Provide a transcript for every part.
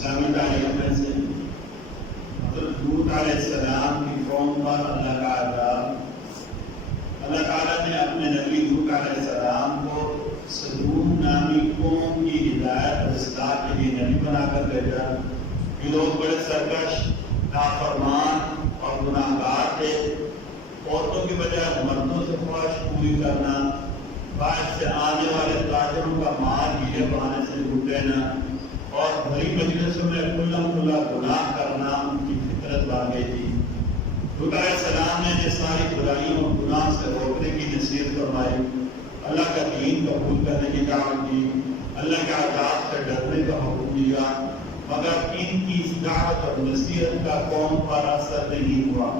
اسلامی تعلیم میں سے حضرت علیہ السلام کی قوم پر اللہ کا عذاب. اللہ تعالیٰ نے اپنے نبی علیہ السلام کو صدوم نامی قوم کی ہدایت اور اصلاح کے لیے نبی بنا کر بھیجا. یہ لوگ بڑے سرکش، نافرمان اور گناہ گار تھے. عورتوں کی بجائے مردوں سے خواہش پوری کرنا، باہر سے آنے والے تاجروں کا مال ہیلے بہانے سے لوٹ لینا اور بڑی مجلسوں میں کھلا کھلا گناہ کرنا ان کی فطرت واقعی تھی. علیہ السلام نے ساری برائیوں اور گناہ سے روکنے کی نصیحت فرمائی، اللہ کا دین قبول کرنے کی دعوت دی، اللہ کے عذاب سے ڈرنے کا حکم دیا، مگر ان کی اس دعوت اور نصیحت کا قوم پر اثر نہیں ہوا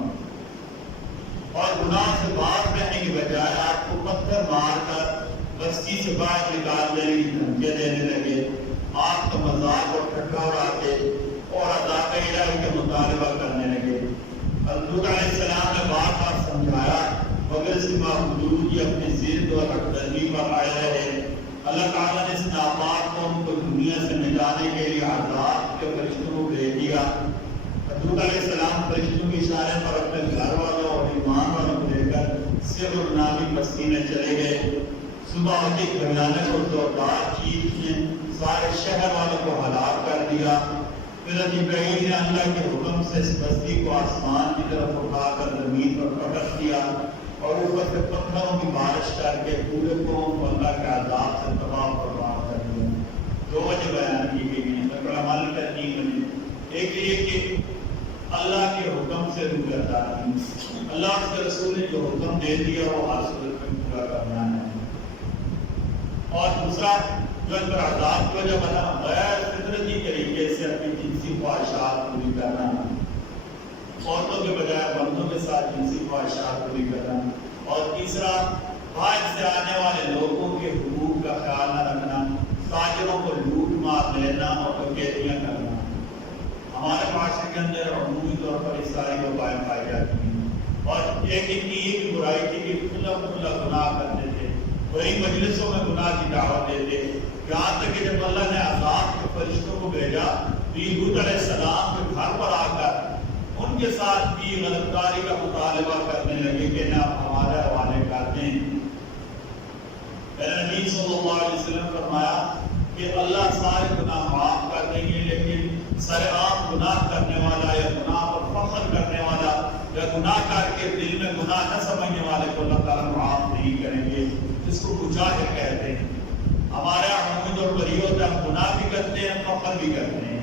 اور گناہ سے باز رہنے کی بجائے آپ کو پتھر مار کر بستی سے باہر نکال دینے کی دھمکیاں دینے لگے، آپ کا مذاق اور ٹھٹھا اڑاتے اور عذاب الہی کا مطالبہ کرنے لگے. حضرت علیہ السلام نے بار بار سمجھایا مگر اس کے باوجود یہ اپنی ضد اور حق تلبی پر آئے رہے. اللہ تعالیٰ نے اس ناپاک قوم کو دنیا سے مٹانے کے لیے عذاب کے فرشتوں کو بھیج دیا. حضرت علیہ السلام فرشتوں کے اشارے پر اپنے گھر والوں اور ایمان والوں کو لے کر سر نامی بستی میں چلے گئے. صبح کی بھیانک اور زوردار چیخ نے سارے شہر والوں کو ہلاک کر دیا. پھر جبرائیل نے اللہ کے حکم سے اس بستی کو آسمان کی طرف اٹھا کر زمین پر پٹک دیا اور اوپر سے پتھروں کی بارش کر کے پورے قوم کو اللہ کے عذاب سے تباہ و برباد کر دیا. دو وجہ بیان کی گئی ہیں، بڑا عمل کرنی ہے. ایک یہ کہ اللہ کے حکم سے روگردانی، اللہ اس کے رسول نے جو حکم دے دیا وہ ہر صورت میں پورا کرنا ہے. اور دوسرا جو ان پر عذاب کی وجہ بنا غیر فطرتی طریقے سے اپنی جنسی خواہشات پوری کرنا، عورتوں کے بجائے مردوں کے ساتھ جنسی خواہشات پوری کرنا. اور تیسرا باہر سے آنے والے لوگوں کے حقوق کا خیال نہ رکھنا، تاجروں کو لوٹ مار لینا اور ڈکیتیاں کرنا. ہمارے معاشرے کے اندر عمومی طور پر اس ساری وبائیں پائی جاتی ہیں. اور ایک ان کی یہ برائی تھی کہ کھلا کھلا گناہ کرتے تھے، وہی مجلسوں میں گناہ کی دعوت دیتے. یہاں تک کہ جب اللہ نے عذاب کے فرشتوں کو بھیجا تو یہ علیہ السلام کے گھر پر آ کر ان کے ساتھ بھی غلطکاری کا مطالبہ کرنے لگے کہ نہ ہمارے حوالے کرتے ہیں. نبی صلی اللہ علیہ وسلم فرمایا کہ اللہ سارے گناہ معاف کر دیں گے، لیکن سرعام گناہ کرنے والا یا گناہ پر فخر کرنے والا یا گناہ کر کے دل میں گناہ نہ سمجھنے والے کو اللہ تعالیٰ معاف نہیں کریں گے، جس کو مجاہر کہتے ہیں. ہمارے عمومی طور پر یہ ہوتا ہے ہم گناہ بھی کرتے ہیں، فخر بھی کرتے ہیں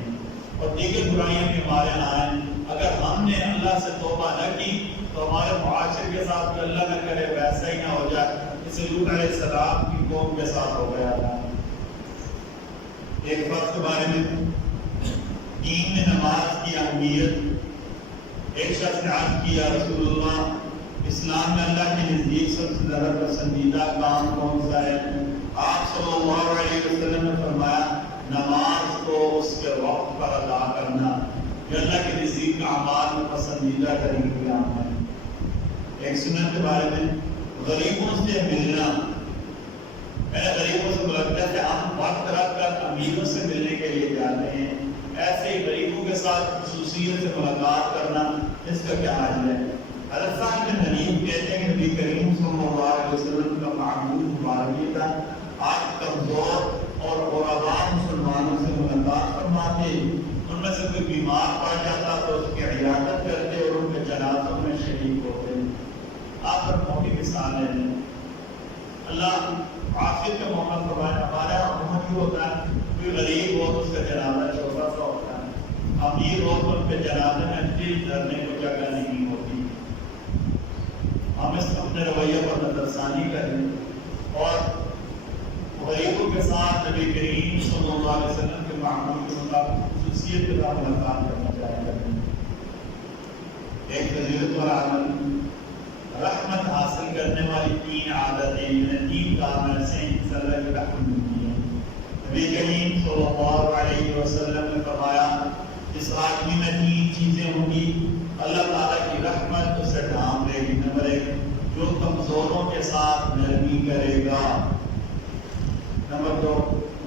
اور دیگر برائیاں بھی ہمارے یہاں ہیں. اگر ہم نے اللہ سے توبہ نہ کی تو ہمارے معاشرے کے ساتھ بھی اللہ نہ کرے ویسا ہی نہ ہو جائے جسے لوط علیہ السلام کی قوم کے ساتھ ہو گیا تھا. ایک وقت کے بارے میں دین میں نماز کی اہمیت. ایک شخص نے عرض کیا رسول اللہ اسلام میں اللہ کے نزدیک سب سے زیادہ پسندیدہ کام کون سا ہے؟ آپ صلی اللہ علیہ وسلم نے فرمایا نماز کو اس کے وقت پر ادا کرنا یہ اللہ کے نزدیک اعمال میں پسندیدہ ترین کام ہے. ایک سنت کے بارے میں غریبوں سے ملنا. میں نے غریبوں سے ملاقات سے ہم وقت رکھ کر امیروں سے ملنے کے لیے جاتے ہیں، ایسے ہی غریبوں کے ساتھ خصوصیت سے ملاقات کرنا اس کا کیا حال ہے؟ حضرت صاحب بن حنیف کہتے ہیں کہ نبی کریم صلی اللہ علیہ وسلم کا معمول مبارک یہ تھا آپ کمزور اور غرباء مسلمانوں سے ملاقات فرماتے، ان میں سے کوئی بیمار پڑ جاتا تو اس کی عیادت کرتے اور ان کے جنازوں میں شریک ہوتے. آپ پر موٹی مثالیں ہیں. اللہ عافیت کا موقع فرمائے. ہمارا عموماً یہ ہوتا ہے کوئی غریب ہو تو اس کا جنازہ چھوٹا سا ہوتا ہے، امیر ہو تو ان کے جنازے میں دل دھرنے کو جگہ نہیں ہوتی. ہم اس اپنے رویے پر نظر ثانی کریں اور غریبوں کے ساتھ نبی کریم صلی اللہ علیہ وسلم کے معمول کے مطابق خصوصیت کے ساتھ ملاقات کرنا چاہیے. ایک فضیلت اور عمل رحمت حاصل کرنے والی 3 عادتیں، یعنی 3 کام ایسے ہیں جس اللہ کی رحمت ملتی ہے. نبی کریم صلی اللہ علیہ وسلم نے فرمایا اس آدمی میں 3 چیزیں ہوں گی اللہ تعالیٰ کی رحمت اسے ڈھانپ لے گی. نمبر 1 جو کمزوروں کے ساتھ نرمی کرے گا. نمبر 2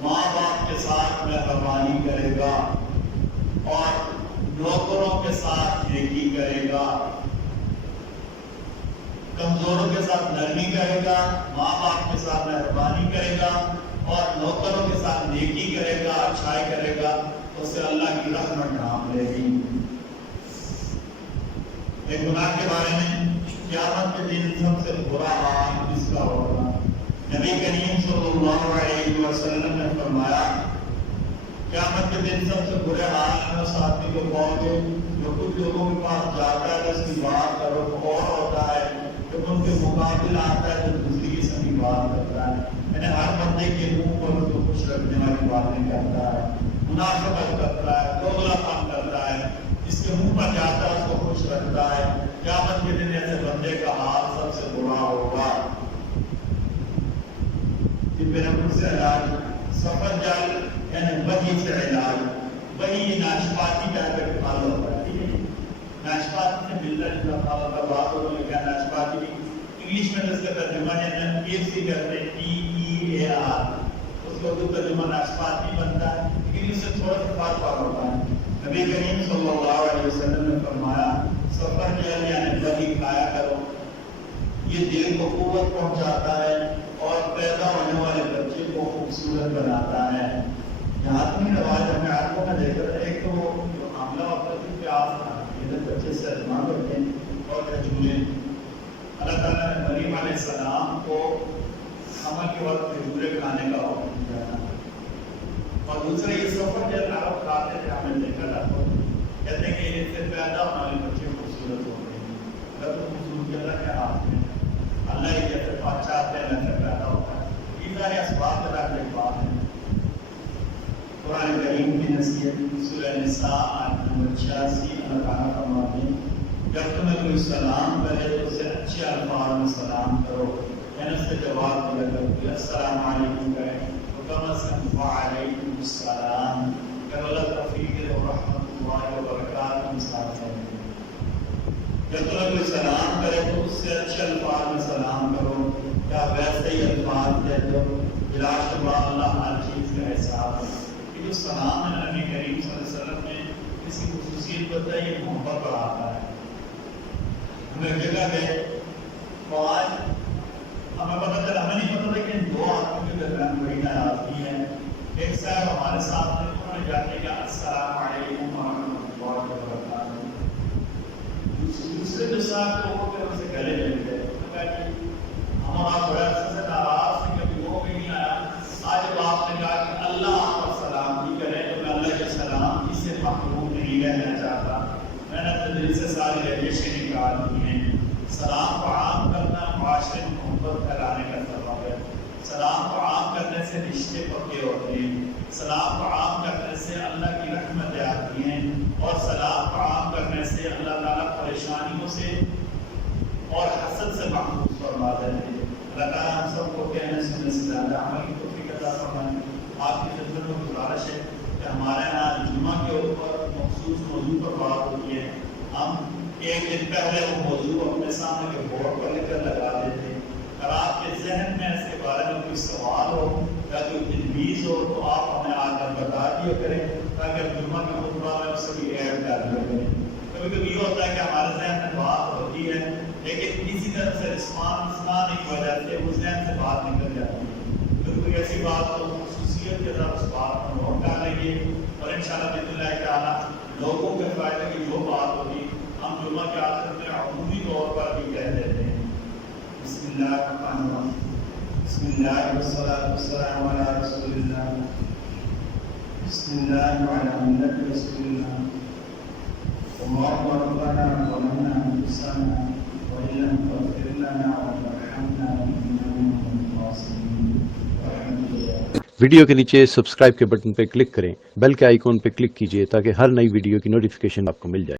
ماں باپ کے ساتھ مہربانی کرے گا. اور نوکروں کے ساتھ نیکی کرے گا، کمزوروں کے ساتھ نرمی کرے گا، ماں باپ کے ساتھ مہربانی کرے گا اور نوکروں کے ساتھ نیکی کرے گا، اچھائی کرے گا، اسے اللہ کی رحمت ڈھانپ لے گی۔ ایک گناہ کے بارے میں قیامت کے دن سب سے برا حال اس کا ہوگا۔ نبی کریم صلی اللہ علیہ وسلم نے فرمایا قیامت کے دن سب سے برے حال میں اس آدمی کو پاؤ گے جو کچھ لوگوں کے پاس جاتا ہے اس کی بات کرو اور ہوتا ہے، جب ان کے مقابل آتا ہے تو دوسری قسم کی بات کرتا ہے، یعنی ہر بندے کے منہ پر اس کو خوش رکھنے والی باتیں کرتا ہے، منافقت کرتا ہے، دوغلا کام کرتا ہے، جس کے منہ پر جاتا ہے اس کو خوش رکھتا ہے۔ قیامت کے دن ایسے بندے کا حال سب سے برا ہوگا۔ سے علاج سفر جل یعنی وحی سے علاج، وہی ناشپاتی کا کھانا ہوتا ہے، ٹھیک ہے، ناشپاتی سے ملتا جلتا کھانا کا بات ہو تو کیا ناشپاتی انگلش میں اس کا ترجمہ ہے KFC کرتے ہیں TEAR، اس کا اردو ترجمہ ناشپاتی بنتا ہے، لیکن اس سے تھوڑا سا فرق ہوتا ہے۔ نبی کریم صلی اللہ علیہ وسلم نے فرمایا سفر جل یعنی وحی کھایا کرو، یہ دل کو قوت پہنچاتا ہے اور پیدا ہونے والے بچے کو خوبصورت بناتا ہے۔ یہاں تک رواج ہمیں آنکھوں میں دیکھ رہے ایک تو وہ جو حاملہ ہوتا ہے پیاس کھانا بچے سے ازما کرتے ہیں اور کھجوریں، اللہ تعالیٰ نے مریم علیہ السلام کو حمل کے وقت کھجوریں کھانے کا حکم دیا تھا۔ اور دوسرے یہ سفر جب آپ کھاتے تھے ہمیں دیکھا تھا کہتے ہیں کہ ان سے پیدا ہونے والے بچے خوبصورت ہو گئے ہیں، اگر تو خوبصورت اللہ کے ہاتھ میں اللہ ہی جیسے چاہتے ہیں ویسے پیدا ہوتا ہے، یہ سارے اسباب کے رکھنے کے بعد ہیں۔ قرآن کریم کی نصیحت سورہ نساء آیت نمبر 86 اللہ تعالیٰ فرماتے ہیں جب تمہیں کوئی سلام کرے تو اسے اچھے الفاظ میں سلام کرو، یعنی اس سے جواب دیا کرو کہ السلام علیکم کہے تو کم از کم وعلیکم السلام کہ اللہ توفیق و رحمت اللہ وبرکاتہ ساتھ ہے۔ جب تمہیں کوئی سلام کرے تو اس سے اچھے الفاظ میں سلام کرو، کیا ویسے ہی الفاظ دے دو، بلا شبہ اللہ ہر چیز کا حساب ہے۔ یہ جو سلام ہے نبی کریم صلی اللہ علیہ وسلم نے اس کی خصوصیت بتائی، یہ محبت بڑھاتا ہے۔ ہم ایک جگہ گئے تو آج ہمیں پتہ چلا، ہمیں نہیں پتہ لیکن دو آدمیوں کے درمیان بڑی ناراضگی ہے۔ ایک صاحب ہمارے ساتھ انہوں نے جاتے کہ السلام علیکم ورحمۃ اللہ وبرکاتہ، دوسرے جو صاحب لوگوں کے ان سے گلے مل گئے، ہم آپ بڑے عرصے سے ناراض تھے، کبھی وہ بھی نہیں آیا، آج جب آپ نے کہا کہ اللہ آپ پر سلام بھی کرے تو میں اللہ کے سلام کی سے محروم نہیں رہنا چاہتا، میں نے اپنے دل سے ساری روشیں نکال دی ہیں۔ سلام کو عام کرنا معاشرے میں محبت پھیلانے کا سبب ہے، سلام کو عام کرنے سے رشتے پکے ہوتے ہیں، سلام کو عام کرنے سے اللہ کی رحمتیں آتی ہیں، اور سلام کو عام کرنے سے اللہ تعالیٰ پریشانیوں سے اور حسد سے محفوظ فرما دیتے ہیں۔ اللہ تعالیٰ ہم سب کو کہنے سننے سے زیادہ عمل کی توفیق عطا فرمائے۔ آپ کی خدمت میں گزارش ہے کہ ہمارے یہاں جمعہ کے اوپر مخصوص موضوع پر بات ہوتی ہے، ہم ایک دن پہلے وہ موضوع اپنے سامنے کے بورڈ پر لکھ کر لگا دیتے ہیں۔ اگر آپ کے ذہن میں اس کے بارے میں کوئی سوال ہو یا کوئی تجویز ہو تو آپ ہمیں آ کر بتا دیا کریں تاکہ جمعہ کے خطبہ میں اس بھی ایڈ کر دیا کریں۔ کبھی کبھی یہ ہوتا ہے کہ ہمارے ذہن میں بات ہوتی ہے لیکن کسی طرح سے رسپانس نہ آنے کی وجہ سے اس ذہن سے بات نکل جاتی ہے۔ پھر کوئی ایسی بات ہو خصوصیت کے ساتھ اس بات کو نوٹ کر لیں گے اور انشاءاللہ بسم اللہ تعالیٰ لوگوں کے فائدے کی جو بات ہوگی ہم جمعہ کے آخر میں عمومی طور پر بھی کہہ دیتے ہیں۔ بسم اللہ الرحمن الرحیم، بسم اللہ والصلاۃ والسلام علی رسول اللہ، بسم اللہ وعلی ملت رسول اللہ، اللهم ربنا ظلمنا انفسنا وان لم تغفر لنا وترحمنا لنكونن من الخاسرين برحمتك يا ارحم۔ ویڈیو کے نیچے سبسکرائب کے بٹن پہ کلک کریں، بیل کے آئیکن پہ کلک کیجئے تاکہ ہر نئی ویڈیو کی نوٹیفیکیشن آپ کو مل جائے۔